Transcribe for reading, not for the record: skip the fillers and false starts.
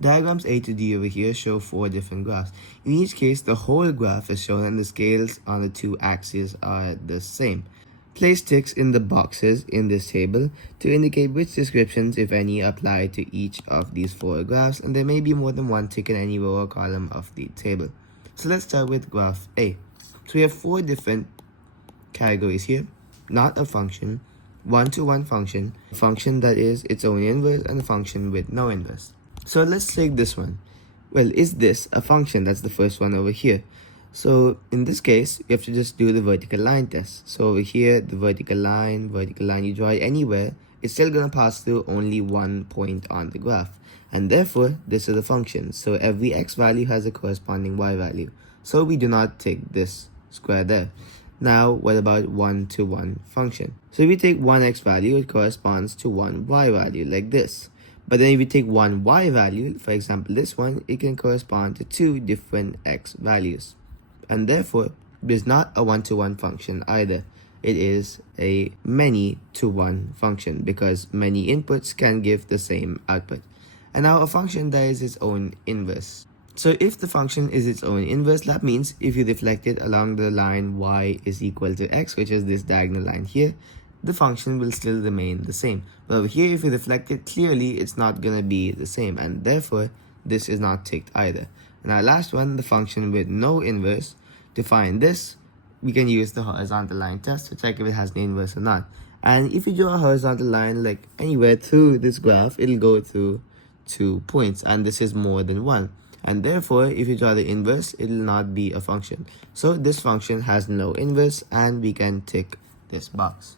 Diagrams A to D over here show 4 different graphs. In each case, the whole graph is shown and the scales on the 2 axes are the same. Place ticks in the boxes in this table to indicate which descriptions, if any, apply to each of these 4 graphs, and there may be more than one tick in any row or column of the table. So let's start with graph A. So we have 4 different categories here: not a function, one-to-one function, a function that is its own inverse, and a function with no inverse. So let's take this one. Well, is this a function? That's the first one over here. So in this case, you have to just do the vertical line test. So over here, the vertical line, you draw it anywhere, it's still going to pass through only one point on the graph. And therefore, this is a function. So every x value has a corresponding y value. So we do not take this square there. Now, what about one-to-one function? So if we take one x value, it corresponds to one y value, like this. But then if we take one y value, for example this one, it can correspond to 2 different x values. And therefore, it is not a one-to-one function either. It is a many-to-one function because many inputs can give the same output. And now a function that is its own inverse. So if the function is its own inverse, that means if you reflect it along the line y is equal to x, which is this diagonal line here, the function will still remain the same. But over here, if you reflect it clearly, it's not going to be the same, and therefore this is not ticked either. And our last one, the function with no inverse. To find this, we can use the horizontal line test to check if it has the inverse or not. And if you draw a horizontal line like anywhere through this graph, it'll go through 2 points, and this is more than 1. And therefore, if you draw the inverse, it will not be a function. So this function has no inverse, and we can tick this box.